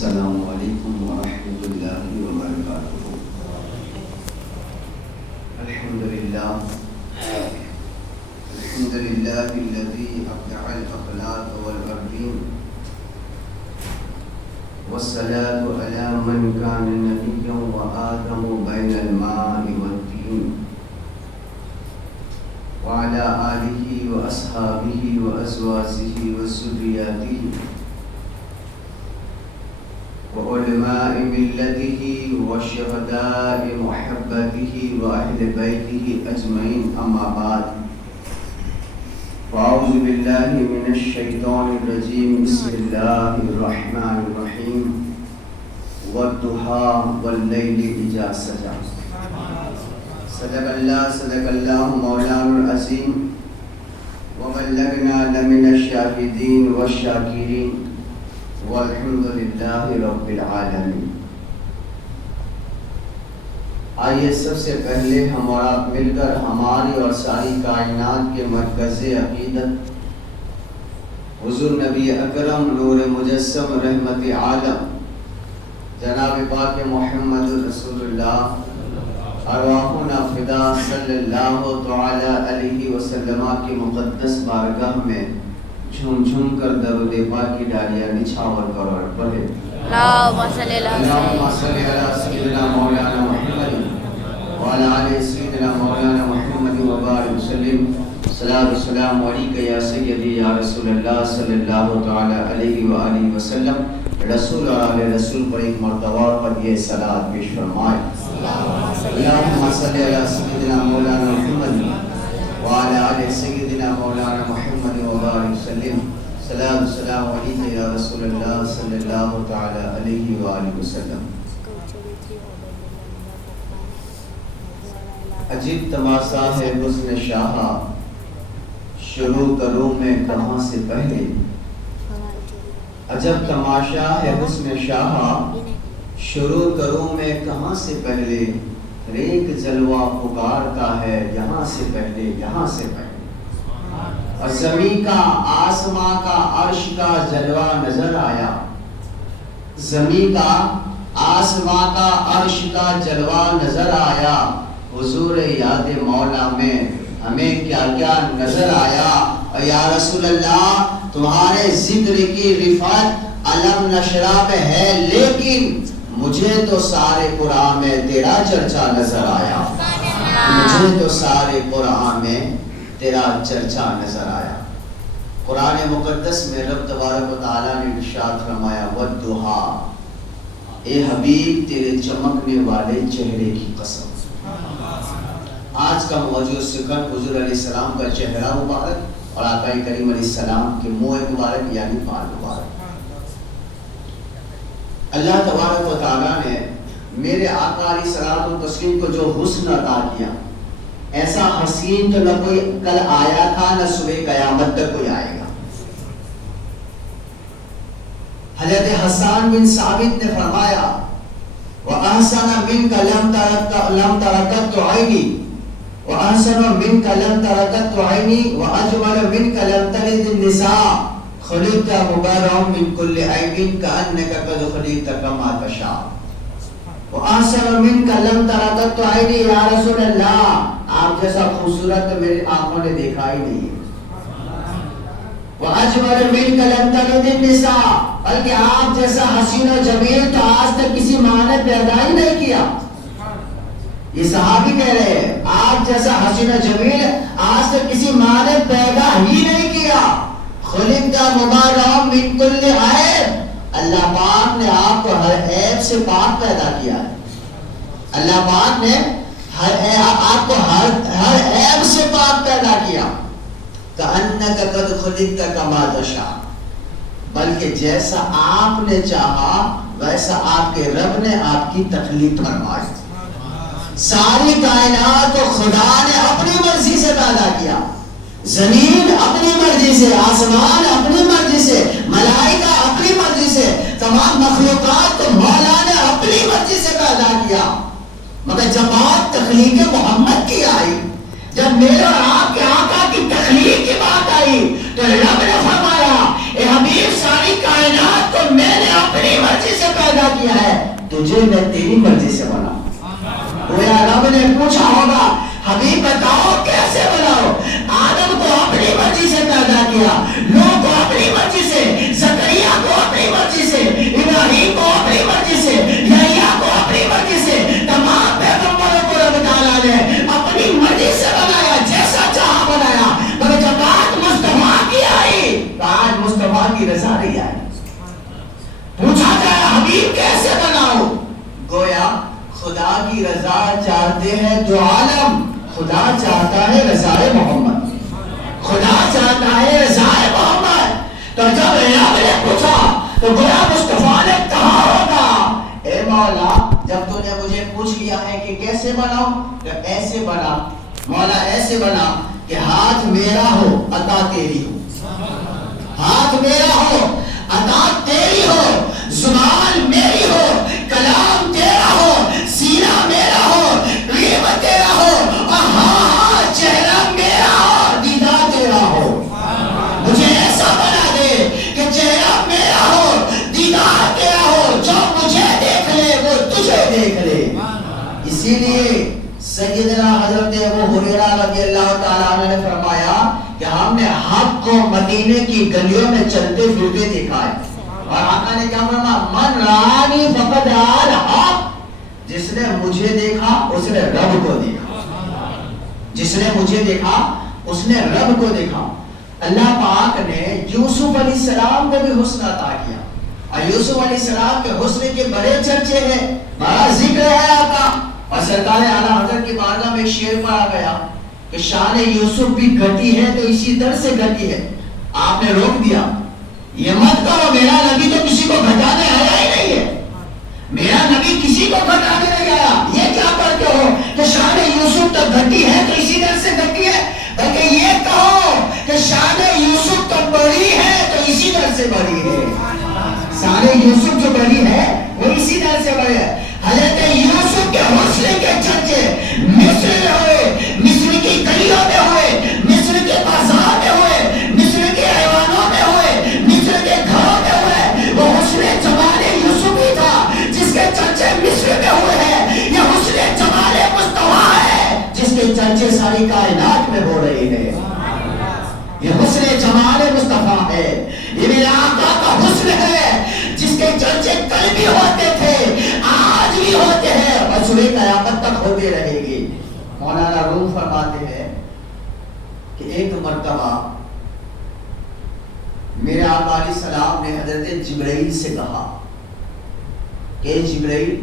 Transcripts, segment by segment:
السلام علیکم ورحمۃ اللہ وبرکاتہ۔ الحمدللہ الذی ابدع الاخلاق والارضین والصلاة علی من کان نبیا وآدم بین الماء والطین وعلى آلہ واصحابہ وازواجہ وذریاتہ وعلماء ملته وشهداء محبته وأهل بيته أجمعين، أما بعد، فأعوذ بالله من الشيطان الرجيم، بسم الله الرحمن الرحيم، والضحى والليل إذا سجى، صدق الله مولانا العظيم، وبلغنا لمن الشاهدين والشاكرين، والحمد للہ رب العالمین۔ آئیے سب سے پہلے ہم اور آپ مل کر ہماری اور ساری کائنات کے مرکز عقیدت حضور نبی اکرم نور مجسم رحمت عالم جناب پاک محمد رسول اللہ ارواحنا فدا صلی اللہ تعالی علیہ وسلم کی مقدس بارگاہ میں جھوم جھوم کر درود پاک کی ڈالیاں نچھاور کرو اور پڑھے اللہم صلی علی سیدنا مولانا محمد وعلی آل سیدنا مولانا محمد وبارک وسلم۔ صلاۃ والسلام علیکہ یا سیدی یا رسول اللہ صلی اللہ تعالی علیہ وآلہ وسلم۔ رسول اور آل رسول پر ایک مرتبہ پر یہ صلاۃ پیش فرمائے۔ اللہم صلی علی سیدنا مولانا محمد وعلى آل سيدنا مولانا محمد وبارك وسلم۔ صلاة والسلام عليك يا رسول الله صلى الله تعالى عليه وآله وسلم۔ عجیب تماشا ہے حسن شاہا، شروع کروں میں کہاں سے پہلے۔ عجب تماشا ہے حسن شاہا، شروع کروں میں کہاں سے پہلے۔ ہر ایک جلوہ پکارتا ہے یہاں سے پہلے، یہاں سے پہلے۔ اور زمین کا آسماں کا عرش کا جلوہ نظر آیا، زمین کا آسماں کا عرش کا جلوہ نظر آیا۔ حضور یاد مولا میں ہمیں کیا کیا نظر آیا۔ اور یا رسول اللہ تمہارے ذکر کی رفعت علم نشرہ میں ہے، لیکن مجھے تو سارے قرآن میں تیرا چرچا نظر آیا، مجھے تو سارے قرآن میں تیرا چرچا نظر آیا۔ قرآن مقدس میں رب تبارک و تعالیٰ نے ارشاد فرمایا والضحیٰ، اے حبیب تیرے چمکنے والے چہرے کی قسم۔ آج کا موضوع سکن حضور علیہ السلام کا چہرہ مبارک اور آقا کریم علیہ السلام کے منہ مبارک یعنی بال مبارک۔ اللہ تبارک و تعالیٰ نے میرے آقا علیہ الصلوۃ والتسلیم کو جو حسن عطا کیا، ایسا حسین تو نہ کوئی کل آیا تھا نہ صبح قیامت تک کوئی آئے گا۔ حضرت حسان بن ثابت نے فرمایا وَأَحْسَنَ مِنْكَ لَمْ تَرَ قَطُّ عَيْنِي وَأَحْسَنُ مِنْكَ لَمْ تَرَ قَطُّ عَيْنِي وَأَجْمَلُ مِنْكَ لَمْ تَلِدِ النِّسَاءُ خلقت مبرأ من كل عیب كأنك قد خلقت كما تشاء وأحسن منك لم تر قط عینی۔ یا رسول اللہ آپ جیسا خوبصورت میری آنکھوں نے دیکھا ہی نہیں ہے۔ وأجمل منك لم تلد النساء، بلکہ آپ جیسا حسین و جمیل تو آج تک کسی ماں نے پیدا ہی نہیں کیا۔ یہ صحابی کہہ رہے ہیں آپ جیسا حسین و جمیل آج تک کسی ماں نے پیدا ہی نہیں کیا۔ خلقت مبرأ من کل عیب، اللہ پاک نے آپ کو ہر عیب سے پاک پیدا کیا ہے۔ اللہ پاک نے آپ کو ہر عیب سے پاک پیدا کیا۔ کأنک قد خلقت کما تشاء، بلکہ جیسا آپ نے چاہا ویسا آپ کے رب نے آپ کی تخلیق فرمائی۔ ساری کائنات کو خدا نے اپنی مرضی سے پیدا کیا، زمین اپنی مرضی سے، آسمان اپنی مرضی سے، ملائکہ اپنی مرضی سے، تمام مخلوقات کو مولا نے اپنی مرضی سے پیدا کیا۔ مگر جب بات تخلیق محمد کی آئی، جب میرے اور آپ کے آقا کی تخلیق کی بات آئی، تو رب نے فرمایا اے حبیب ساری کائنات کو میں نے اپنی مرضی سے تجھے میں تیری مرضی سے بناؤں. گویا رب نے پوچھا ہوگا حبیب بتاؤ کیسے بناؤ. آدم کو اپنی مرضی سے پیدا کیا, نوح کو اپنی مرضی سے, زکریا کو اپنی مرضی سے, ابراہیم کو اپنی مرضی سے, یحییٰ کو اپنی مرضی سے, تمام پیغمبروں کو رب تعالیٰ نے اپنی مرضی سے بنایا, جیسا چاہا بنایا. مگر جب بات مصطفیٰ کی آئی تو آج مصطفیٰ کی رضا نہیں آئی. پوچھا جائے حبیب کیسے بناؤ, گویا خدا کی رضا چاہتے ہیں دو عالم. خدا چاہتا ہے رضا محمد, خدا چاہتا ہے رضا محمد. تو جب رب نے پوچھا تو گویا مصطفیٰ نے کہا ہوگا اے مولا جب تو نے مجھے پوچھ لیا ہے کہ کیسے بناؤ تو ایسے بنا مولا, ایسے بنا کہ ہاتھ میرا ہو عطا تیری ہو, ہاتھ میرا ہو عطا تیری ہو, زبان میری ہو کلام تیرا ہو, سینہ میرا ہو علم تیرا ہو, اور ہاں چہرہ میرا ہو دیدار تیرا ہو. مجھے ایسا بنا دے کہ چہرہ میرا ہو دیدار تیرا ہو, جو مجھے دیکھ لے وہ تجھے دیکھ لے. اسی لیے سیدنا حضرت ابو ہریرہ رضی اللہ تعالیٰ عنہ نے فرمایا کہ ہم نے حق کو مدینے کی گلیوں میں چلتے پھرتے دیکھا ہے. اور آقا نے کیا فرمایا, من رانی فقد رأى الحق, جس نے مجھے دیکھا اس نے رب کو دیکھا, جس نے مجھے دیکھا اس نے رب کو دیکھا. اللہ پاک نے یوسف علیہ السلام کو بھی حسن عطا کیا, اور یوسف علیہ السلام کے حسن کے بڑے چرچے ہیں, بڑا ذکر ہے آقا. اور سرکار اعلیٰ حضرت کی بارگاہ میں ایک شعر پڑھا گیا کہ شان یوسف بھی گھٹی ہے تو اسی طرح سے گھٹی ہے. آپ نے روک دیا, یہ مت کرو, میرا نبی تو کسی کو گھٹانے آیا ہی نہیں ہے, میرا نبی کسی کو گھٹانے نہیں آیا. یہ کیا کرتے ہو کہ شان یوسف تو گھٹی ہے تو اسی طرح سے گھٹی ہے, بلکہ یہ کہو کہ شان یوسف تو بڑی ہے تو اسی طرح سے بڑی ہے. شان یوسف جو بڑی ہے وہ اسی طرح سے بڑی ہے. حضرت یوسف کے حسن کے چرچے مصر میں ہوئے, مصر کی گلیوں میں ہوئے, مصر کے بازار میں ہوئے, مصر کے ایوانوں میں ہوئے, مصر کے گھروں میں ہوئے. وہ حسن جمال یوسف ہی تھا جس کے چرچے مصر میں ہوئے ہیں. یہ حسن جمال مصطفیٰ ہے جس کے چرچے ساری کائنات میں ہو رہے ہیں. یہ حسن جمال مصطفیٰ ہے, یہ میرے آقا کا حسن ہے جس کے چرچے کل بھی ہوتے تھے, آج بھی ہوتے ہیں, اور سورہ قیامت تک ہوتے رہے گی. مولانا روم فرماتے ہیں کہ ایک مرتبہ میرے آقا علیہ السلام نے حضرت جبرائیل سے کہا کہ جبرائیل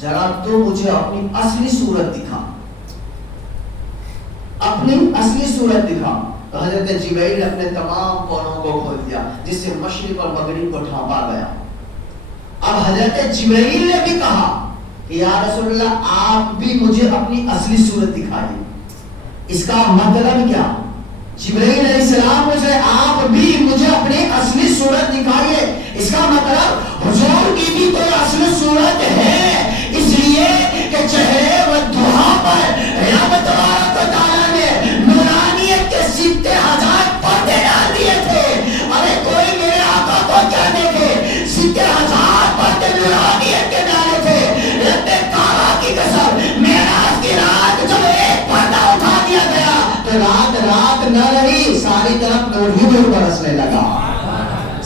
ذرا تو مجھے اپنی اصلی صورت دکھا, اپنی اصلی صورت دکھا. تو حضرت جبرائیل اپنے تمام کونوں کو کھول دیا جس سے مشرق اور مغرب کو ڈھانپا گیا. اب حضرت جبرائیل نے بھی کہا کہ یا رسول اللہ آپ بھی مجھے اپنی اصلی صورت دکھائیے. اس کا مطلب کیا؟ جبرائیل علیہ السلام سے آپ بھی مجھے اپنی اصلی صورت دکھائیے. اس کا مطلب حضور کی بھی کوئی اصلی صورت ہے, اس لیے کہ چہرے و دعا پر رب تبارک و تعالیٰ نے نورانیت کے 70,000 پردے ڈال دیے تھے. ارے کوئی میرے آقا کو کیا دیکھے, 70,000 پردے نورانیت کے ڈالے تھے. رب کعبہ کی قسم, معراج کی رات جب ایک پردہ اٹھا دیا گیا تو رات رات نہ رہی, ساری طرف نور ہی نور برسنے لگا,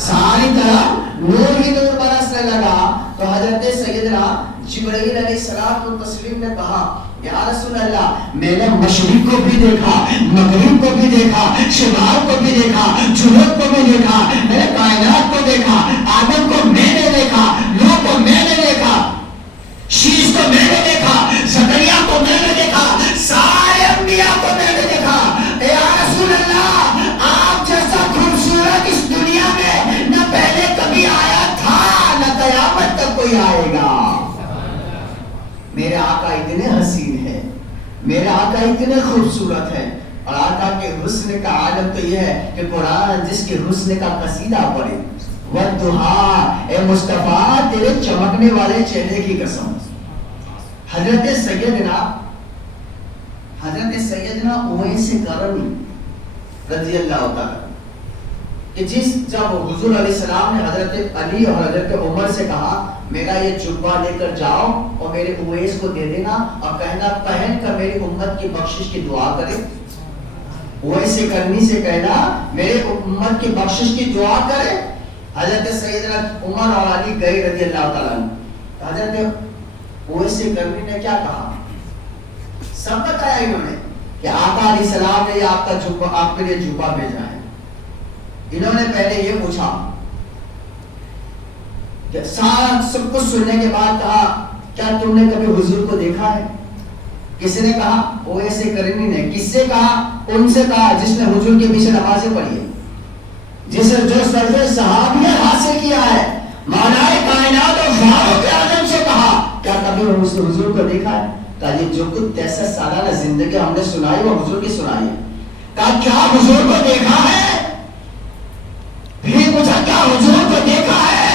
ساری طرف نور ہی نور برسنے لگا. تو حضرت سیدنا جبرائیل علیہ السلام و تسلیم نے کہا یا رسول اللہ میں نے مشرق کو بھی دیکھا, مغرب کو بھی دیکھا, شمال کو بھی دیکھا, جنوب کو بھی دیکھا, میں نے کائنات کو دیکھا, آدم کو میں نے دیکھا, نوح کو میں نے دیکھا, شیش کو میں نے دیکھا, زکریا کو میں نے دیکھا, سارے انبیاء کو میں نے دیکھا. یا رسول اللہ آپ جیسا خوبصورت اس دنیا میں نہ پہلے کبھی آیا تھا نہ قیامت تک کوئی آئے گا. میرے آقا اتنے حسین ہے, میرے آقا اتنے خوبصورت ہے, اور آقا کے حسن کا عالم تو یہ ہے کہ قرآن جس کے حسن کا قصیدہ پڑھے, والضحیٰ اے مصطفیٰ تیرے چمکنے والے چہرے کی قسم. حضرت سیدنا اویس قرنی رضی اللہ تعالی کہ جب حضور علیہ السلام نے حضرت علی اور حضرت عمر سے کہا میرا یہ جبہ لے کر جاؤ اور میرے اویس کو دے دینا اور کہنا پہن کر میری امت کی بخشش کی دعا کرے، اویس کرنی سے کہنا میرے امت کی بخشش کی دعا کرے، حضرت سیدنا عمر اور علی گئے رضی اللہ تعالیٰ عنہ۔ حضرت اویس کرنی نے کیا کہا؟ سب بتایا انہوں نے کہ آقا علیہ السلام نے آپ کا جبہ، آپ کے لیے جبہ بھیجا ہے۔ انہوں نے پہلے یہ پوچھا کہ سب کچھ سننے کے بعد کہا کیا تم نے کبھی حضور کو دیکھا ہے؟ کسی نے کہا اویس کرنی نے۔ کس سے کہا؟ ان سے کہا جس نے حضور کے پیچھے نمازیں پڑھی ہے، جس نے جو سرفِ صحابیت حاصل کیا ہے، مولائے کائنات اور فاروق اعظم سے کہا کیا کبھی حضور کو دیکھا ہے؟ کہا یہ جو کچھ 63 سالہ زندگی ہم نے سنائی وہ حضور کی سنائی ہے۔ کہا کیا حضور کو دیکھا ہے؟ پھر پوچھا کیا حضور کو دیکھا ہے؟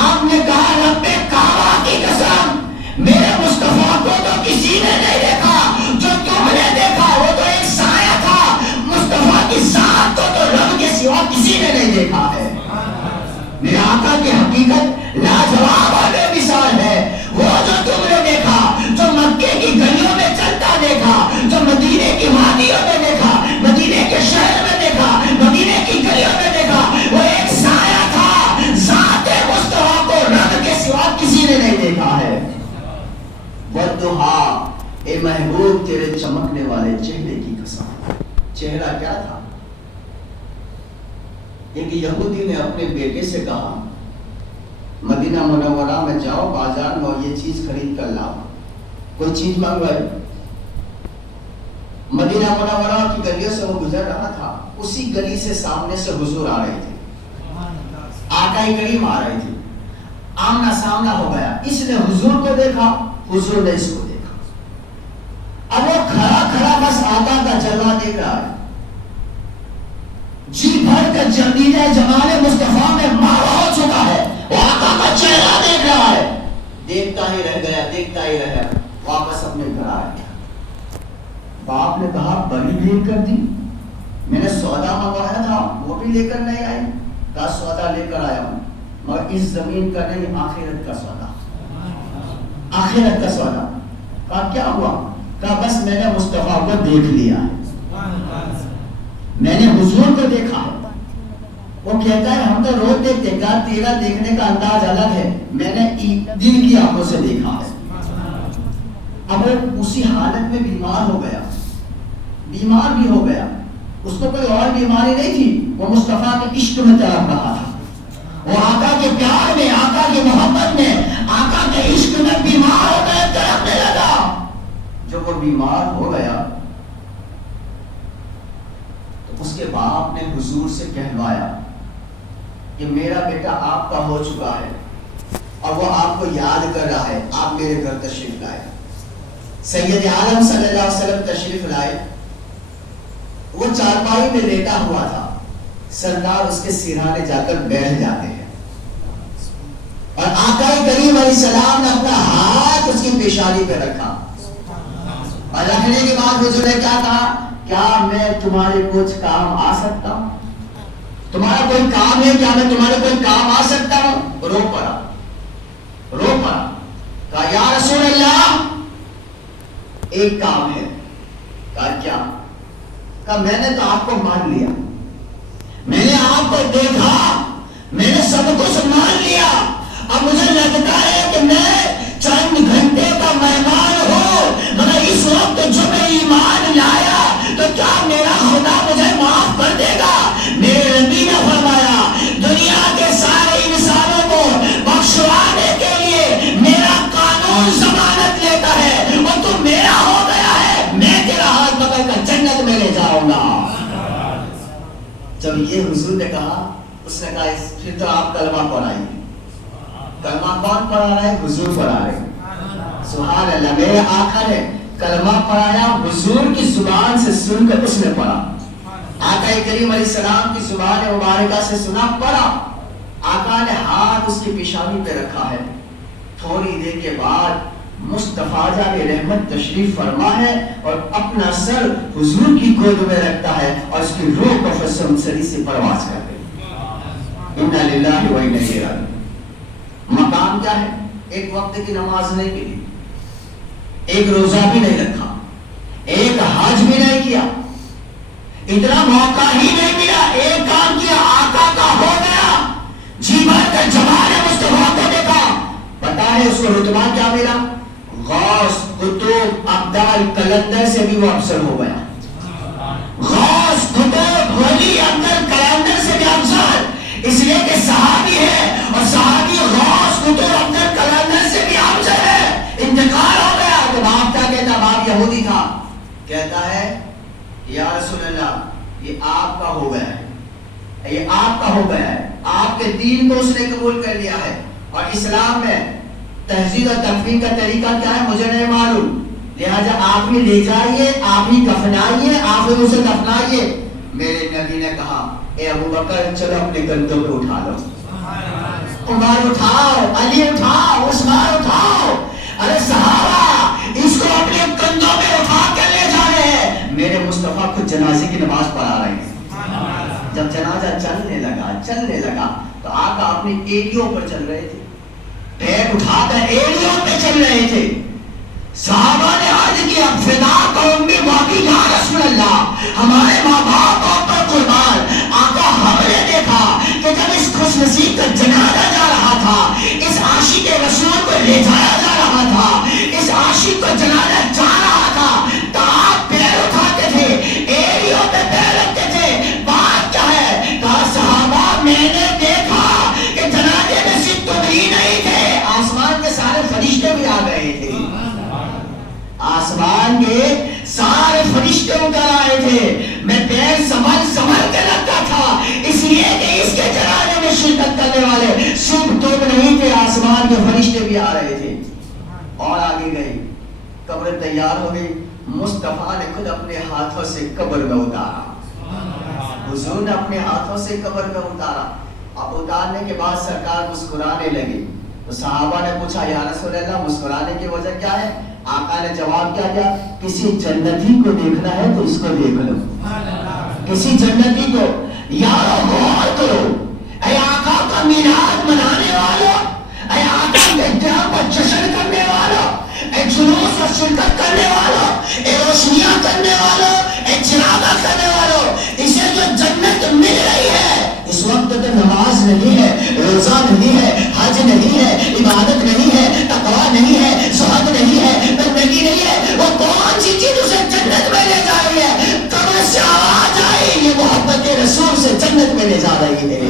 آپ نے کہا رب کعبہ کی قسم میرے مصطفیٰ کو تو کسی نے نہیں دیکھا، جو تم نے دیکھا وہ تو ایک سایہ تھا، مصطفیٰ کی ذات کو تو رب کے سوا کسی نے نہیں دیکھا ہے۔ میرے آقا کی حقیقت لاجواب اور بے مثال ہے۔ وہ جو تم نے دیکھا، جو مکے کی گلیوں میں چلتا دیکھا، جو مدینے کی وادیوں میں دیکھا، مدینے کے شہر میں دیکھا، مدینے کی گلیوں میں دیکھا، وہ ایک سایہ تھا، ذات مصطفیٰ کو رب کے سوا کسی نے نہیں دیکھا ہے۔ والضحیٰ، اے محبوب تیرے چمکنے والے چہرے کی قسم۔ چہرہ کیا تھا؟ ایک یہودی نے اپنے بیٹے سے کہا مدینہ منورہ میں جاؤ، بازار میں یہ چیز خرید کر لاؤ۔ کوئی چیز منگوائی، مدینہ منورہ کی گلیوں سے وہ گزر رہا تھا، اسی گلی سے سامنے سے حضور آ رہے تھے، آقا کریم آ رہے تھے، آمنا سامنا ہو گیا، اس نے حضور کو دیکھا، حضور نے اس کو دیکھا۔ اب وہ کھڑا کھڑا بس آقا کا جلوہ دیکھ رہا ہے، جی بھر کر جدید جمال مصطفیٰ میں مارا ہو چکا ہے، وہ آقا کا چہرہ دیکھ رہا ہے، دیکھتا ہی رہ گیا، دیکھتا ہی رہ گیا، واپس اپنے گھر آ گیا۔ باپ نے کہا بڑی دیر کر دی، میں نے سودا منگوایا تھا وہ بھی لے کر نہیں آئی۔ کہا سودا لے کر آیا ہوں مگر اس زمین کا نہیں، آخرت کا سودا، آخرت کا سودا۔ کہا کیا ہوا؟ کہا بس میں نے مصطفیٰ کو دیکھ لیا ہے، میں نے حضور کو دیکھا ہے۔ وہ کہتا ہے ہم تو روز دیکھتے، کہا تیرا دیکھنے کا انداز الگ ہے، میں نے دل کی آنکھوں سے دیکھا ہے۔ اب وہ اسی حالت میں بیمار ہو گیا، بیمار بھی ہو گیا، اس کو کوئی اور بیماری نہیں تھی، وہ مصطفیٰ کے عشق میں تڑپ رہا تھا، وہ آقا کے پیار میں، آقا کی محبت میں، آقا کے عشق میں بیمار ہو گیا، تڑپنے لگا۔ جب وہ بیمار ہو گیا تو اس کے باپ نے حضور سے کہلوایا کہ میرا بیٹا آپ کا ہو چکا ہے اور وہ آپ کو یاد کر رہا ہے، آپ میرے گھر تشریف لائے۔ سید عالم صلی اللہ علیہ وسلم تشریف لائے، وہ چارپائی میں لیٹا ہوا تھا، سرکار اس کے سرہانے جا کر بیٹھ جاتے ہیں اور آقا کریم علیہ السلام نے اپنا ہاتھ اس کی پیشانی پہ رکھا اور رکھنے کے بعد حضور نے کیا کہا؟ کیا میں تمہارے کچھ کام آ سکتا ہوں؟ تمہارا کوئی کام ہے کیا میں تمہارے کوئی کام آ سکتا ہوں؟ رو پڑا، رو پڑا، کہا یا رسول اللہ ایک کام ہے۔ کہا کیا؟ کہا میں نے تو آپ کو مان لیا، میں نے آپ کو دیکھا، میں نے سب کچھ مان لیا، اب مجھے لگتا ہے کہ میں چند گھنٹے کا مہمان ہوں، مگر اس وقت جو میں ایمان لایا تو کیا میرا خدا مجھے معاف کر دے گا؟ میرے نبی نے فرمایا دنیا کے سارے انسانوں کو بخشوانے کے لیے میرا قانون ضمانت لیتا ہے، اور تو میرا ہو گیا ہے، میں تیرا ہاتھ پکڑ کر جنت میں لے جاؤں گا۔ جب یہ حضور نے کہا، اس نے کہا پھر تو آپ کلمہ پڑھائیے۔ کلمہ کون پڑھا رہا ہے؟ حضور پڑھا رہے ہیں۔ سبحان اللہ، میرے آقا نے کلمہ پڑھایا، حضور کی زبان سے سن کر اس نے پڑھا، آقا کریم علیہ السلام کی زبان مبارکہ سے سنا، پڑھا۔ آقا نے ہاتھ اس کی پیشانی پہ رکھا ہے، تھوڑی دیر کے بعد مصطفیٰ جان رحمت تشریف فرما ہے اور اپنا سر حضور کی گود میں رکھتا ہے اور اس کی روح کو سمسری سے پرواز کرتے ہیں. انا للہ و انا الیہ راجعون. مقام کیا ہے؟ ایک وقت کی نماز نہیں پڑھی, ایک روزہ بھی نہیں رکھا, ایک حج بھی نہیں کیا, اتنا موقع ہی نہیں ملا, ایک کام کیا آقا کا ہو گیا, جی بھر کر جمال مصطفیٰ کو دیکھا. پتا ہے اس کو رتبہ کیا ملا؟ غوث, قطب, ابدال, کلندر سے بھی وہ افضل ہو گیا. غوث, قطب, ولی, ابدال, کلندر سے بھی افضل, اس لیے کہ صحابی ہے اور صحابی غوث, قطب, ابدال, کلندر سے بھی افضل ہے. انتقال ہو گیا تو باپ کیا کہتا؟ باپ یہودی تھا, کہتا ہے یا رسول اللہ یہ آپ کا ہو گیا ہے, یہ آپ کا ہو گیا ہے, آپ کے دین کو اس نے قبول کر لیا ہے. اور اسلام میں تہذیب اور تکفین کا طریقہ کیا ہے مجھے نہیں معلوم, لہذا آپ ہی لے جائیے, آپ ہی دفنائیے, آپ ہی اسے دفنائیے. میرے نبی نے کہا اے ابو بکر چلو اپنے کندھوں پہ اٹھا لو, عمر اٹھاؤ, علی اٹھاؤ, عثمان اٹھاؤ, ارے صحابہ اس کو اپنے کندھوں پہ اٹھا کے لے جا رہے ہیں. میرے مصطفیٰ کو جنازے کی نماز پڑھا رہے ہیں. جب جنازہ چلنے لگا تو آقا اپنی ایڑیوں پر چل رہے تھے, پیر اٹھا کر ایڑیوں پہ چل رہے تھے. صحابہ نے عرض کیا فدا کو امی باقی یا رسول اللہ, ہمارے ماں باپ پر قربان. آقا ہم نے دیکھا کہ جب اس خوش نصیب کا جنازہ جا رہا تھا, اس عاشق رسول کو لے جایا جا رہا تھا, اس عاشق کو جنازہ جا رہا تھا, تو آپ پیر اٹھاتے تھے, ایڑیوں پہ پیر رکھتے تھے. بات کیا ہے؟ کہا صحابہ میں نے دیکھا کہ جنازے میں صرف تم ہی نہیں تھے, آسمان کے سارے فرشتے بھی آ گئے تھے, آسمان کے سارے فرشتے اتر آئے تھے. میں پیر سنبھل کے رکھتا تھا, اس لیے کہ اس کے جنازے میں شرکت کرنے والے صرف تم نہیں تھے, آسمان کے فرشتے بھی آ رہے تھے. اور آگے گئی, قبر تیار ہو گئی, مصطفیٰ نے خود اپنے ہاتھوں سے قبر میں اتارا, حضور نے اپنے ہاتھوں سے قبر میں اتارا. اب اتارنے کے بعد سرکار مسکرانے لگی تو صحابہ نے پوچھا یا رسول اللہ مسکرانے کی وجہ کیا ہے؟ آقا نے جواب کیا دیا, کسی جنتی کو دیکھنا ہے تو اس کو دیکھ لو, کسی جنتی کو. یارو غور کرو, اے آقا کا میلاد منانے والوں, اے آقا کے جہاں پر جشن کرنے والوں, اے جلوس اور شرکت کرنے والوں, اے روشنیاں کرنے والوں, اے چراغاں کرنے والوں, اسے جو جنت مل رہی ہے اس وقت تو نماز نہیں ہے, روزہ نہیں ہے, حج نہیں ہے, عبادت نہیں ہے, تقویٰ نہیں ہے, زہد نہیں ہے, بندگی نہیں ہے, وہ کون سی چیز اسے جنت میں لے جا رہی ہے؟ قبر سے آواز آئی, یہ محبت رسول سے جنت میں لے جا رہی ہے,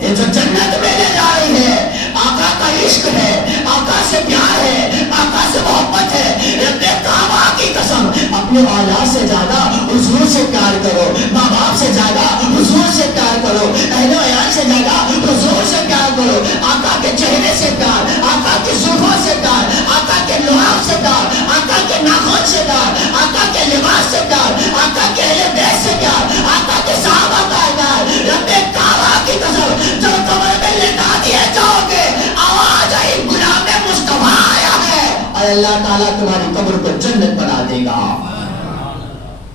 یہ جو جنت میں لے جا رہی ہے آقا کا عشق ہے, آقا سے پیار ہے, آقا سے محبت ہے. رب کعبہ کی قسم اپنے اولاد سے زیادہ حضور سے پیار کرو, ماں باپ سے زیادہ حضور سے پیار کرو, اہل و عیال سے زیادہ حضور سے پیار کرو. آقا کے چہرے سے پیار, آقا کے زلفوں سے پیار, آقا کے لحاف سے پیار, آقا کے ناخن سے پیار, آقا کے لباس سے پیار, آقا کے اہل بیت سے پیار, آقا کے صحابہ کا پیار. رب کعبہ کی قسم جب قبر میں لٹا دیے جاؤ گے آواز آئی غلام مصطفیٰ آیا ہے, اور اللہ تعالیٰ تمہاری قبر کو جنت بنا دے گا.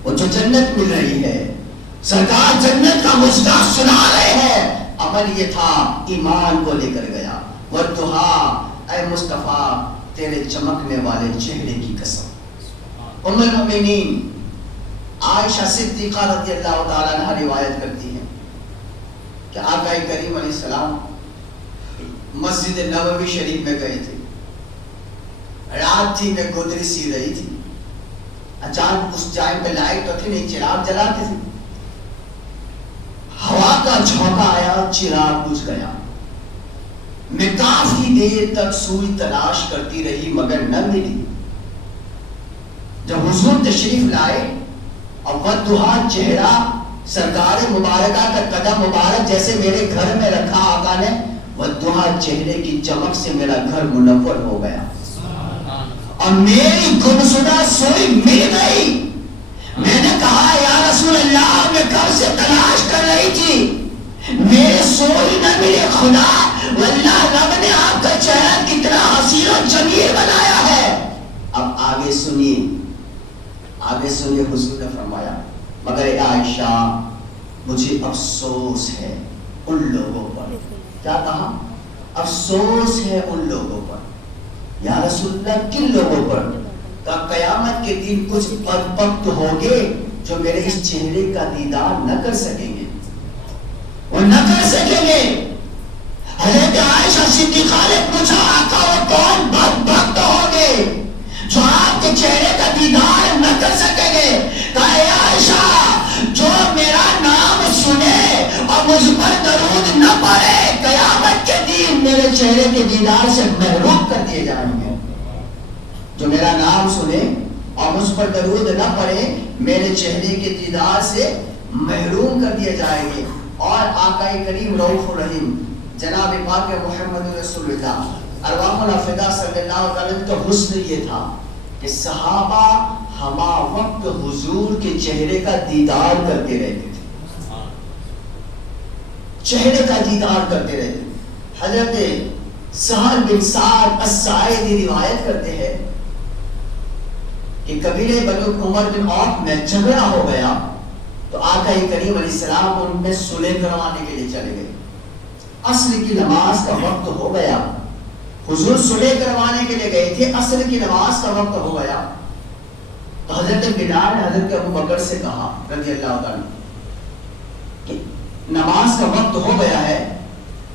وہ جو جنت مل رہی ہے, سرکار جنت کا مجدہ سنا رہے ہیں. عمل یہ تھا, ایمان کو لے کر گیا. والضحیٰ, اے مصطفیٰ تیرے چمکنے والے چہرے کی قسم. ام المؤمنین عائشہ صدیقہ رضی اللہ تعالیٰ عنہ روایت کرتی ہیں کہ آقا کریم علیہ السلام مسجد نبوی شریف میں گئے تھے. رات تھی, میں گودری سی رہی تھی. اچانک اس جائے پہ لائٹ تو تھی نہیں, چراغ جلاتے تھے. ہوا کا جھونکا آیا, چراغ بجھ گیا. میں کافی دیر تک سوئی تلاش کرتی رہی مگر نہ ملی. جب حضور تشریف لائے اور والضحیٰ چہرہ سرکار مبارکہ کا قدم مبارک جیسے میرے گھر میں رکھا آقا نے, والضحیٰ چہرے کی چمک سے میرا گھر منور ہو گیا اور میری گمشدہ سوئی مل گئی. میں نے کہا یا رسول اللہ, میں کب سے تلاش کر رہی تھی, میرے سوئی نہ ملے. خدا واللہ رب نے آپ کا چہرہ کتنا حسین و جمیل بنا سنیے حضور نے فرمایا مگر اے عائشہ مجھے افسوس ہے ان لوگوں پر. کیا کہا؟ افسوس ہے ان لوگوں پر. یا رسول اللہ کن لوگوں پر؟ کہ قیامت کے دن کچھ بدبخت ہوں گے جو میرے اس چہرے کا دیدار نہ کر سکیں گے. وہ نہ کر سکیں گے. حضرت عائشہ صدیقہ نے پوچھا آقا وہ کون بدبخت ہوں گے جو آپ کے چہرے کا دیدار نہ کر سکیں گے؟ کہا اے عائشہ جو میرا نام سنے اور مجھ پر درود نہ پڑھے قیامت کے دن میرے چہرے کے دیدار سے محروم کر دیے جائیں گے. جو میرا نام سنے اور مجھ پر درود نہ پڑھے میرے چہرے کے دیدار سے محروم کر دیے جائیں گے. اور آقا کریم رؤوف الرحیم جناب پاک محمد رسول اللہ ارواح الافدہ صلی اللہ علیہ وسلم کا حسن یہ تھا کہ صحابہ ہما وقت حضور کے چہرے کا دیدار کرتے رہتے تھے. چہرے کا دیدار کرتے رہتے. حضرت سہل بن سعد الساعدی روایت کرتے ہیں کہ قبیلے بنو عمر بن عوف میں جھگڑا ہو گیا تو آقا کریم علیہ السلام ان میں صلح کروانے کے لیے چلے گئے. عصر کی نماز کا وقت ہو گیا. حضور صلح کروانے کے لیے گئے تھے. عصر کی نماز کا وقت ہو گیا تو حضرت بلال نے حضرت ابو بکر سے کہا رضی اللہ تعالیٰ کہ نماز کا وقت ہو گیا ہے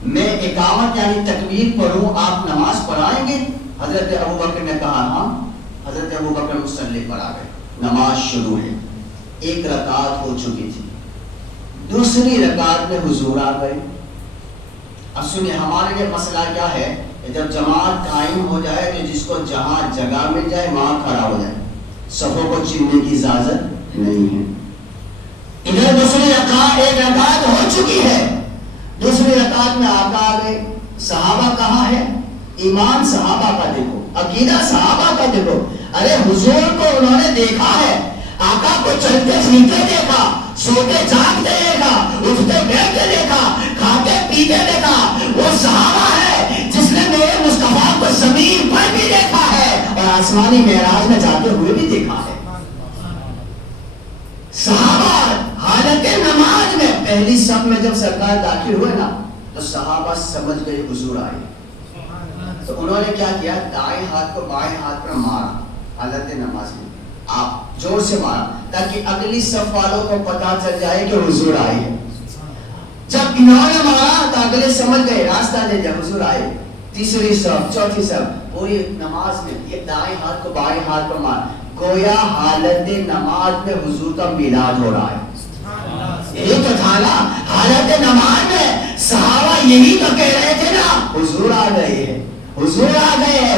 میں اقامت یعنی تکبیر پڑھوں آپ نماز پڑھائیں گے؟ حضرت ابو بکر نے کہا ہاں. حضرت ابو بکر مصلی پر آ گئے. نماز شروع ہے. ایک رکعت ہو چکی تھی. دوسری رکعت میں حضور آ گئے. اب سنیے ہمارے لیے مسئلہ کیا ہے کہ جب جماعت قائم ہو جائے تو جس کو جہاں جگہ مل جائے وہاں کھڑا ہو جائے. صفوں کو چننے کی اجازت نہیں ہے. ادھر دوسری رکعت ایک رکعت ہو چکی ہے. دوسری رکعت میں آقا آ گئے. صحابہ کہاں ہے؟ ایمان صحابہ کا دیکھو, عقیدہ صحابہ کا دیکھو. ارے حضور کو انہوں نے دیکھا ہے, آقا کو چلتے پھرتے دیکھا, سوتے جاگتے دیکھا, اٹھتے بیٹھتے دیکھا, کھاتے پیتے دیکھا. وہ صحابہ ہے جس نے میرے مصطفیٰ کو زمین پر بھی دیکھا ہے اور آسمانی معراج میں جاتے ہوئے بھی دیکھا ہے. صحابہ حالت نماز میں پہلی صف میں جب سرکار داخل ہوئے نا تو صحابہ سمجھ گئے حضور آئے. تو انہوں نے کیا کیا, دائیں ہاتھ کو بائیں ہاتھ پر مارا حالت نماز میں. آپ زور سے مارا تاکہ اگلی صف والوں کو پتا چل جائے کہ حضور آئے ہیں. جب انہوں نے مارا تو اگلے سمجھ گئے راستہ دے جب حضور آئے. تیسری صف, چوتھی صف, پوری نماز میں یہ دائیں ہاتھ کو بائیں ہاتھ پر مارا. گویا حالت نماز میں حضور کا میلاد ہو رہا ہے. یہی تو تھا نا حالت نماز میں صحابہ یہی تو کہہ رہے تھے نا حضور آ گئے ہیں, حضور آ گئے ہیں,